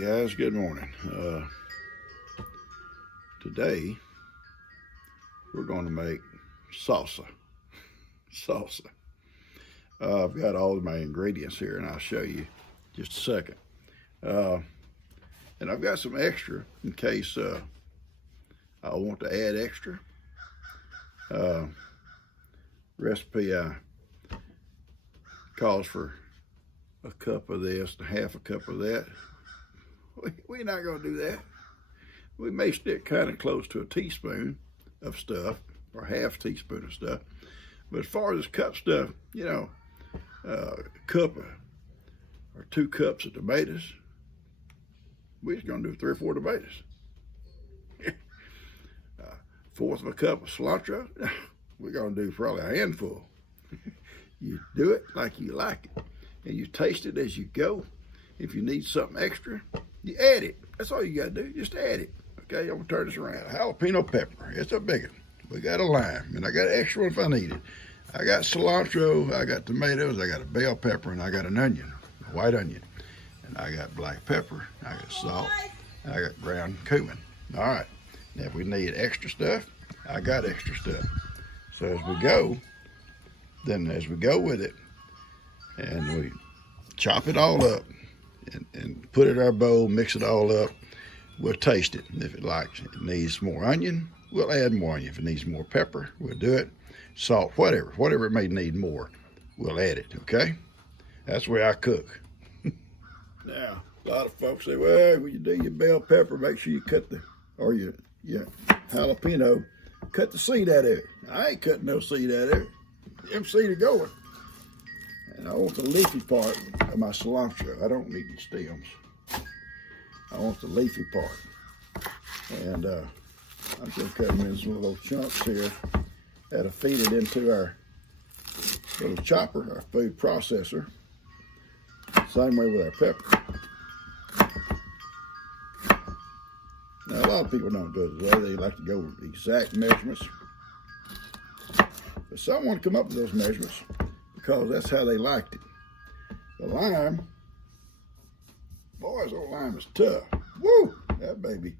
Guys, good morning. Today we're going to make salsa. I've got all of my ingredients here and I'll show you just a second. And I've got some extra in case I want to add extra. Recipe calls for a cup of this and half a cup of that. We're not going to do that. We may stick kind of close to a teaspoon of stuff, or half teaspoon of stuff. But as far as this cup stuff, you know, a cup or 2 cups of tomatoes, we're just going to do 3 or 4 tomatoes. Fourth of a cup of cilantro, we're going to do probably a handful. You do it like you like it, and you taste it as you go. If you need something extra, you add it. That's all you got to do, just add it. Okay, I'm going to turn this around. Jalapeno pepper, it's a big one. We got a lime, and I got an extra one if I need it. I got cilantro, I got tomatoes, I got a bell pepper, and I got an onion, a white onion. And I got black pepper, I got salt, and I got ground cumin. All right, now if we need extra stuff, I got extra stuff. So as we go with it, and we chop it all up and put it in our bowl, mix it all up, we'll taste it. If it needs more onion, we'll add more onion. If it needs more pepper, we'll do it. Salt, whatever it may need more, we'll add it, okay? That's the way I cook. Now, a lot of folks say, well, when you do your bell pepper, make sure you cut your jalapeno, cut the seed out of it. I ain't cutting no seed out of it. Them seeds are going. And I want the leafy part of my cilantro. I don't need the stems. I want the leafy part. And I'm going to cut them in some little chunks here that'll feed it into our little chopper, our food processor. Same way with our pepper. Now, a lot of people don't do it this way. They like to go with exact measurements. But someone come up with those measurements because that's how they liked it. The lime, boys, old lime is tough. Woo! That baby.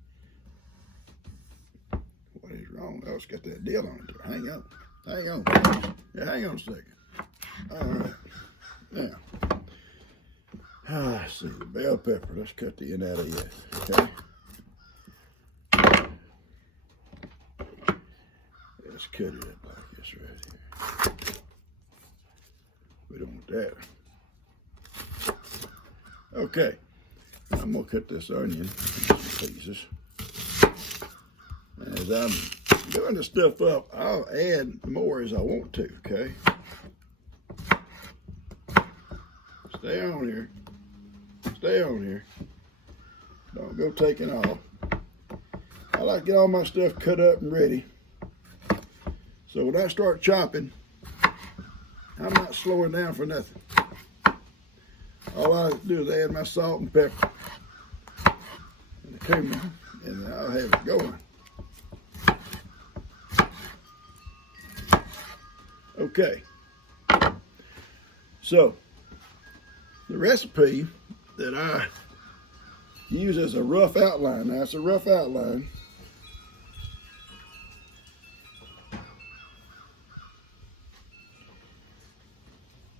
What is wrong? Oh, it's got that deal on it. Hang on. Yeah, hang on a second. All right. Now, let's see, the bell pepper. Let's cut the end out of it, okay? Let's cut it up like this right here. We don't want that. Okay, I'm gonna cut this onion into pieces. And as I'm doing this stuff up, I'll add more as I want to, okay? Stay on here. Stay on here. Don't go taking off. I like to get all my stuff cut up and ready. So when I start chopping, I'm not slowing down for nothing. All I do is add my salt and pepper and the cumin, and then I'll have it going. Okay. So the recipe that I use as a rough outline, now it's a rough outline.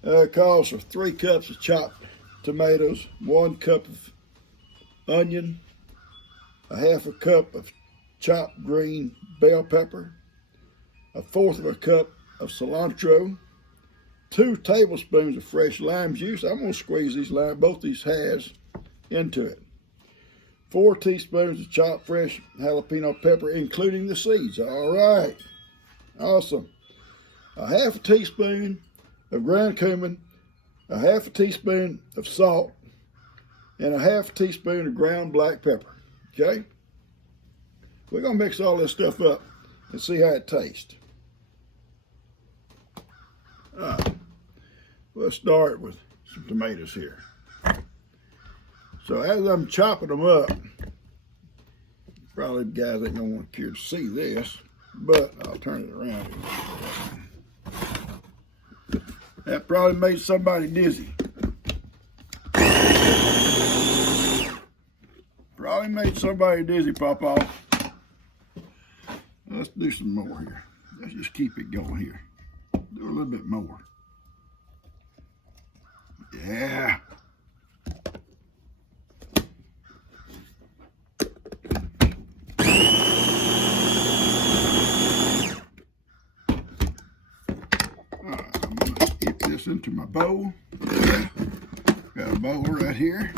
It calls for 3 cups of chopped tomatoes, 1 cup of onion, a half a cup of chopped green bell pepper, 1/4 of a cup of cilantro, 2 tablespoons of fresh lime juice. I'm going to squeeze both these halves into it. 4 teaspoons of chopped fresh jalapeno pepper, including the seeds. All right, awesome. A half a teaspoon of ground cumin, a half a teaspoon of salt, and a half a teaspoon of ground black pepper, okay? We're gonna mix all this stuff up and see how it tastes. All right, let's start with some tomatoes here. So as I'm chopping them up, probably the guys ain't gonna want to care to see this, but I'll turn it around. That probably made somebody dizzy. made somebody dizzy pop off. Let's do some more here. Let's just keep it going here. Do a little bit more. Yeah. I'm gonna skip this into my bowl. Got a bowl right here.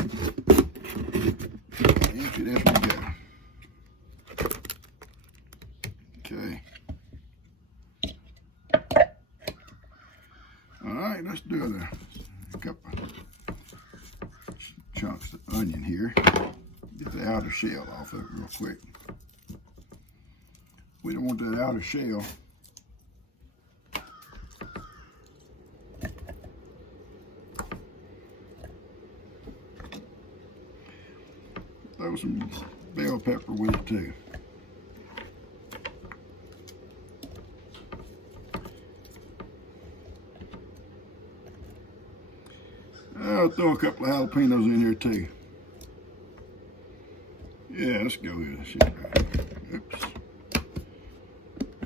Empty this one go. Okay. All right, let's do a couple chunks of onion here. Get the outer shell off of it real quick. We don't want that outer shell. Throw some bell pepper with it too. I'll throw a couple of jalapenos in here too. Yeah, let's go with this shit right. Oops.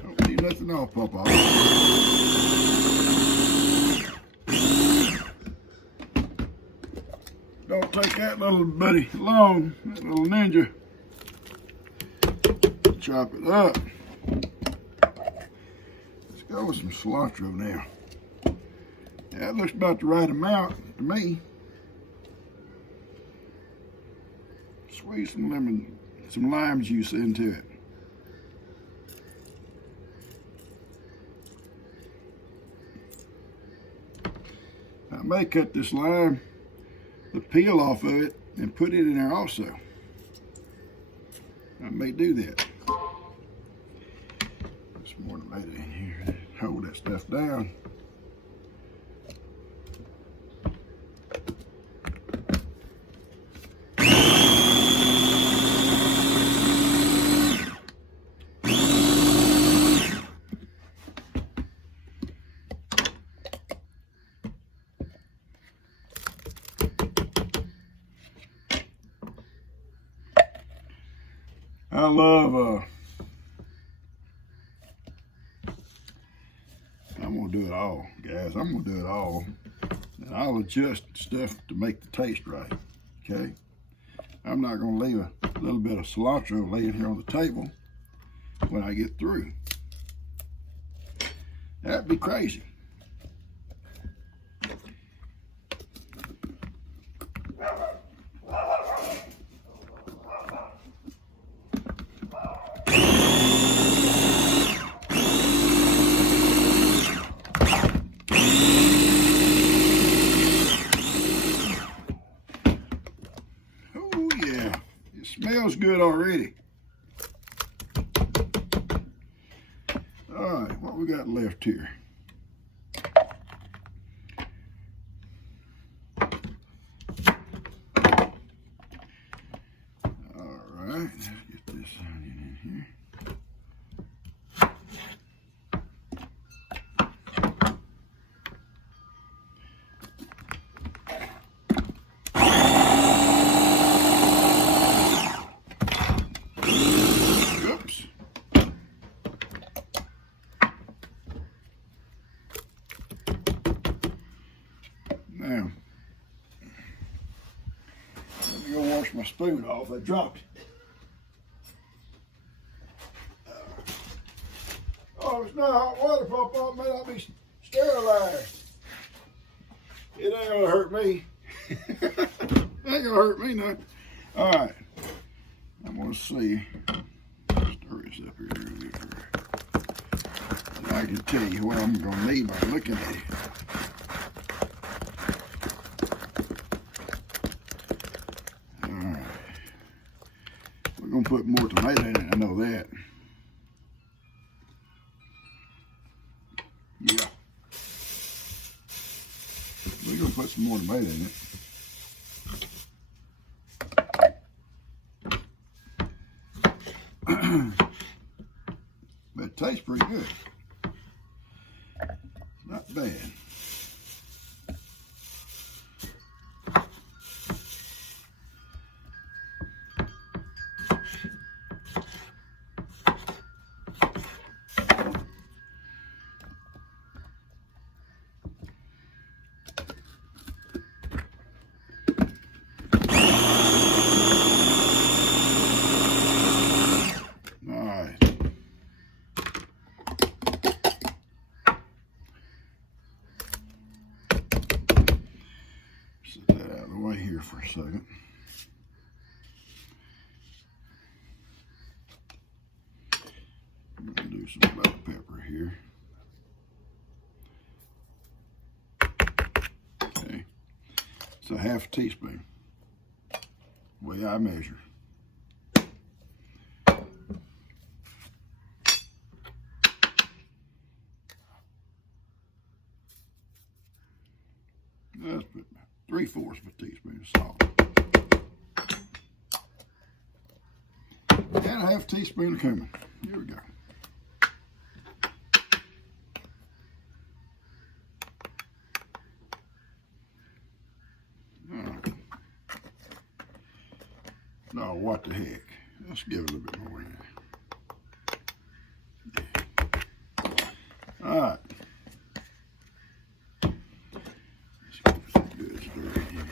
Don't leave nothing off, pop off. Don't take that little buddy along, that little ninja. Chop it up. Let's go with some cilantro now. That looks about the right amount to me. Squeeze some lime juice into it. I may cut this lime, the peel off of it, and put it in there also. I may do that. There's more tomato in here. Hold that stuff down. I love, I'm going to do it all, guys. I'm going to do it all. And I'll adjust stuff to make the taste right, okay? I'm not going to leave a little bit of cilantro laying here on the table when I get through. That'd be crazy. Smells good already. All right, what we got left here? All right, let's get this onion in here. Now, let me go wash my spoon off. I dropped it. Oh, it's not hot water, Papa. It may not be sterilized. It ain't gonna hurt me. It ain't gonna hurt me none. All right, I'm gonna see. Stir this up here. And I can tell you what I'm gonna need by looking at it. We're gonna put more tomato in it, I know that. Yeah. We're gonna put some more tomato in it. But it tastes pretty good. Not bad. away here for a second. I'm going to do some black pepper here. Okay, it's a half teaspoon, the way I measure. Let's put 3/4 of a teaspoon of salt. And a half teaspoon of cumin. Here we go. No, what the heck? Let's give it a little bit more in there. Yeah. All right. Let's give it some good stir in here.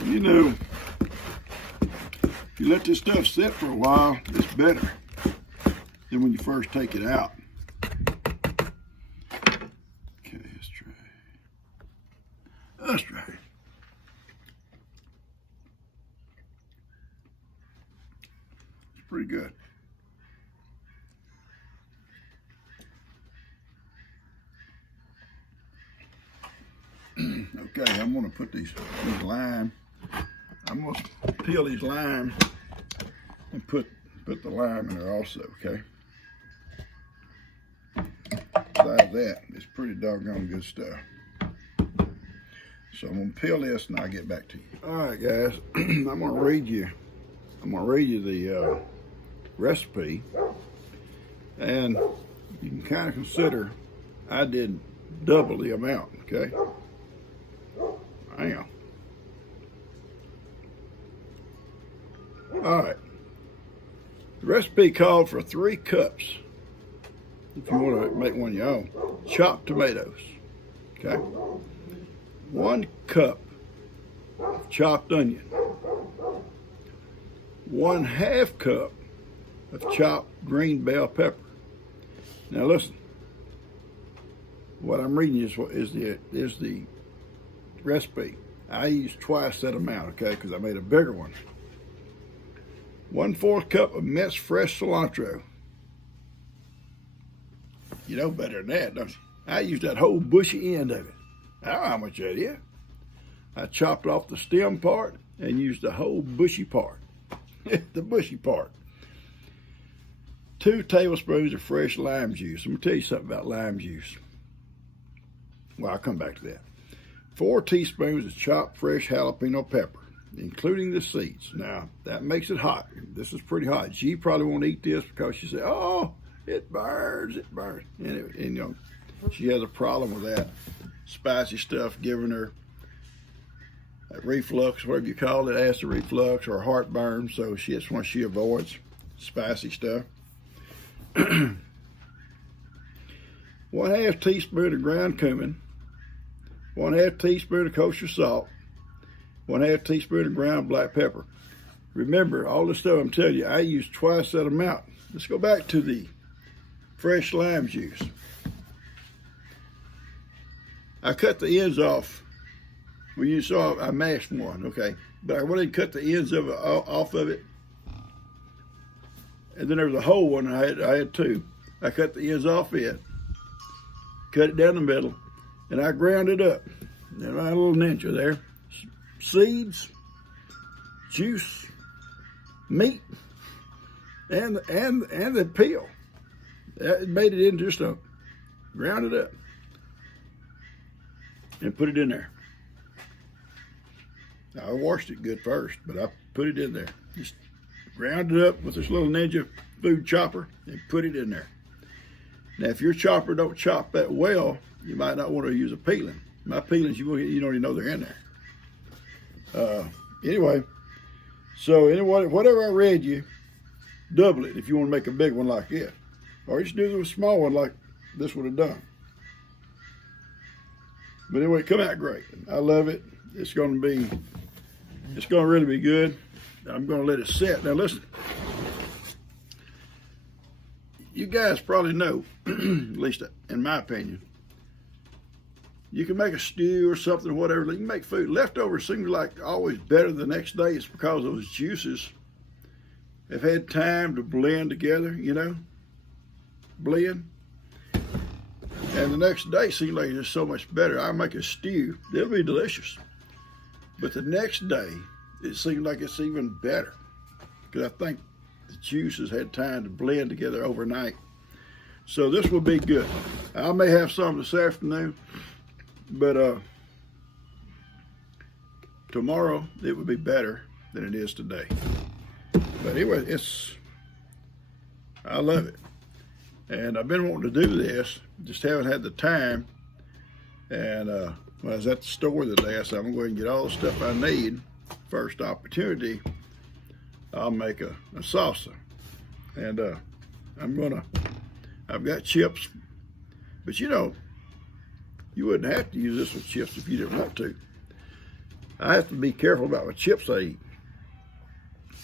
And you know, if you let this stuff sit for a while, it's better than when you first take it out. Let's try it. It's pretty good. Okay, I'm going to put these lime. I'm going to peel these lime and put the lime in there also. Okay. Besides that, it's pretty doggone good stuff. So I'm gonna peel this and I'll get back to you. All right, guys, I'm gonna read you the recipe, and you can kind of consider I did double the amount. Okay, hang on. All right, the recipe called for 3 cups. If you want to make one of your own, chopped tomatoes. Okay. 1 cup of chopped onion, 1/2 cup of chopped green bell pepper. Now listen, what I'm reading is the recipe. I use twice that amount, okay, because I made a bigger one. 1/4 cup of minced fresh cilantro. You know better than that, don't you? I use that whole bushy end of it. I don't know how much that is. I chopped off the stem part and used the whole bushy part. The bushy part. 2 tablespoons of fresh lime juice. I'm going to tell you something about lime juice. Well, I'll come back to that. 4 teaspoons of chopped fresh jalapeno pepper, including the seeds. Now, that makes it hot. This is pretty hot. She probably won't eat this because she said, oh, it burns, it burns. And you know, she has a problem with that spicy stuff giving her reflux, whatever you call it, acid reflux or heartburn. So that's why she avoids spicy stuff. 1/2 teaspoon of ground cumin, 1/2 teaspoon of kosher salt, 1/2 teaspoon of ground black pepper. Remember, all this stuff I'm telling you, I use twice that amount. Let's go back to the fresh lime juice. I cut the ends off. Well, you saw I mashed one, okay? But I went and cut the ends of it off of it. And then there was a whole one, I had 2. I cut the ends off it, cut it down the middle, and I ground it up. And my little ninja there. Seeds, juice, meat, and the peel. It made it into just a, ground it up. And put it in there. Now, I washed it good first, but I put it in there. Just ground it up with this little Ninja food chopper and put it in there. Now, if your chopper don't chop that well, you might not want to use a peeling. My peelings, you don't even know they're in there. Anyway, whatever I read you, double it if you want to make a big one like this. Or just do a small one like this would have done. But anyway, it come out great. I love it. It's going to really be good. I'm going to let it set. Now listen, you guys probably know, at least in my opinion, You can make a stew or something, or whatever. You can make food. Leftovers seem like always better the next day. It's because those juices have had time to blend together, you know, blend. And the next day seems like it's so much better. I make a stew, it'll be delicious. But the next day, it seems like it's even better because I think the juices had time to blend together overnight. So this will be good. I may have some this afternoon, but tomorrow it will be better than it is today. But anyway, I love it. And I've been wanting to do this, just haven't had the time. And when I was at the store today, I said, I'm going to go ahead and get all the stuff I need. First opportunity, I'll make a salsa. And I've got chips, but you know, you wouldn't have to use this with chips if you didn't want to. I have to be careful about what chips I eat.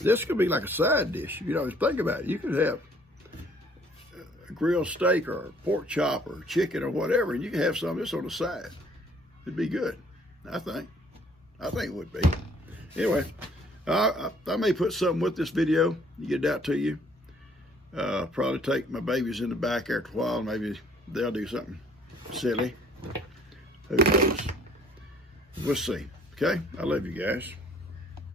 This could be like a side dish. You know, just think about it. You could have a grilled steak or a pork chop or chicken or whatever, and you can have some of this on the side. It'd be good, I think. I think it would be. Anyway, I may put something with this video to get it out to you. Probably take my babies in the back after a while. Maybe they'll do something silly. Who knows? We'll see. Okay? I love you guys.